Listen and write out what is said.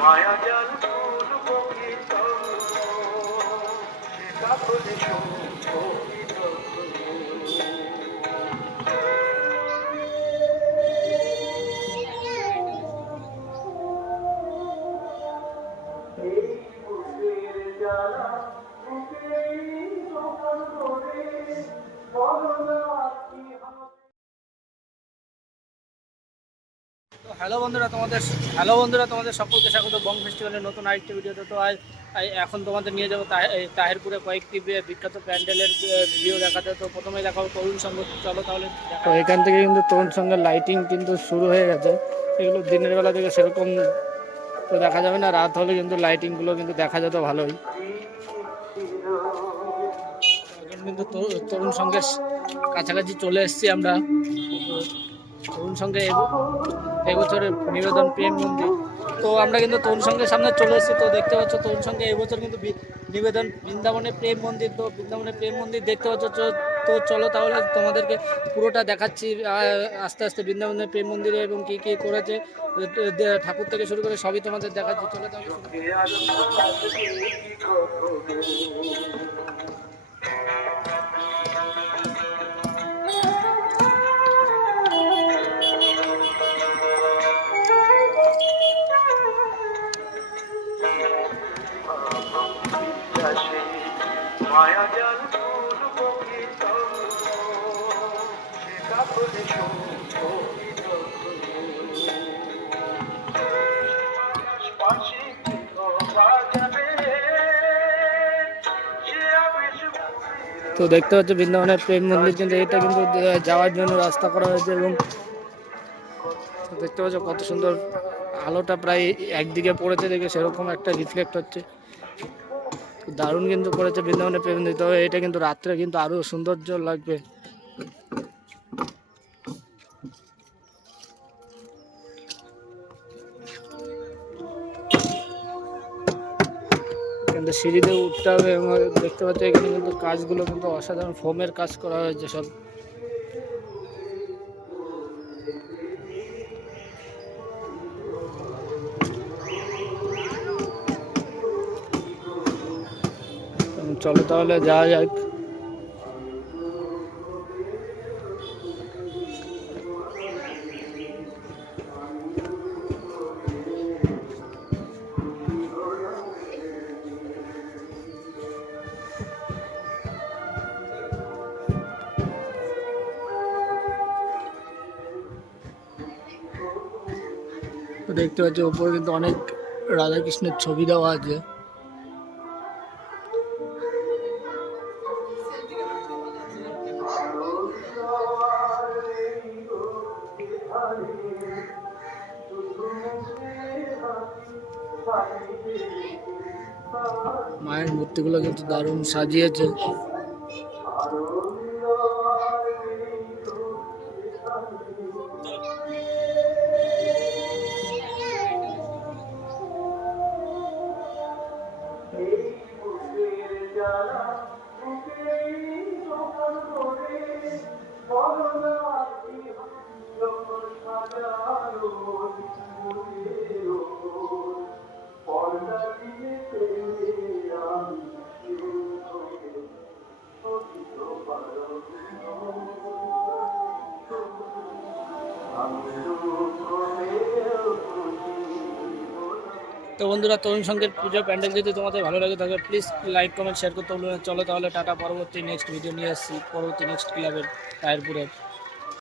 মায়া জাল ফুল বকিত বলে তো হ্যালো বন্ধুরা তোমাদের হ্যালো বন্ধুরা তোমাদের সকলকে স্বাগত। বং ফেস্টিভ্যালের নতুন আরেকটি ভিডিওতে তো আজ এখন তোমাদের নিয়ে যাব তাহে- তাহেরপুরে কয়েকটি বিখ্যাত প্যান্ডেলের ভিডিও দেখাতে। তো প্রথমেই দেখাবো তরুণ সঙ্গ চলো তাহলে তো এখান থেকে কিন্তু তরুণ সঙ্গে লাইটিং কিন্তু শুরু হয়ে গেছে। এগুলো দিনের বেলা থেকে সেরকম তো দেখা যাবে না রাত হলে কিন্তু লাইটিংগুলো কিন্তু দেখা যেত ভালোই। কিন্তু তরু- তরুণ সঙ্গের কাছাকাছি চলে এসেছি আমরা। তরুণ সঙ্গে এবছরের নিবেদন প্রেম মন্দির। তো আমরা কিন্তু তরুণ সঙ্গের সামনে চলে এসেছি। তো দেখতে পাচ্ছ, তরুণ সঙ্গে এবছর কিন্তু নিবেদন বৃন্দাবনে প্রেম মন্দির। তো বৃন্দাবনে প্রেম মন্দির দেখতে পাচ্ছ তো- চলো তাহলে তোমাদেরকে পুরোটা দেখাচ্ছি। আস্তে আস্তে বৃন্দাবনের প্রেম মন্দিরে এবং কী কী করেছে। ঠাকুর থেকে শুরু করে সবই তোমাদের দেখাচ্ছি। চলো তাহলে তো দেখতে পাচ্ছ বৃন্দাবনের প্রেম মন্দির কিন্তু এটা কিন্তু যাওয়ার জন্য রাস্তা করা হয়েছে এবং দেখতে পাচ্ছ কত সুন্দর আলোটা প্রায় একদিকে পড়েছে, দেখে সেরকম একটা রিফ্লেক্ট হচ্ছে। দারুণ কিন্তু করেছে বৃন্দাবনে প্রেম দিতে। হবে এটা কিন্তু রাত্রে কিন্তু আরও সৌন্দর্য লাগবে। কিন্তু সিঁড়িতে উঠতে হবে এবং দেখতে পাচ্ছি এখানে কিন্তু কাজগুলো কিন্তু অসাধারণ। ফোমের কাজ করা হয়েছে সব। চলো তাহলে যাওয়া যাক। দেখতে পাচ্ছি ওপরে কিন্তু অনেক রাধাকৃষ্ণের ছবি দেওয়া আছে। মায়ের মূর্তিগুলো কিন্তু দারুণ সাজিয়েছে। তো বন্ধুরা, তরুণ সঙ্গের পুজো প্যান্ডেল যদি তোমাদের ভালো লাগে, তাহলে প্লিজ লাইক কমেন্ট শেয়ার করতে ভুলবেন চলো তাহলে টাটা, পরবর্তী নেক্সট ভিডিও নিয়ে আসছি। পরবর্তী নেক্সট ক্লাবের টায়ারপুরের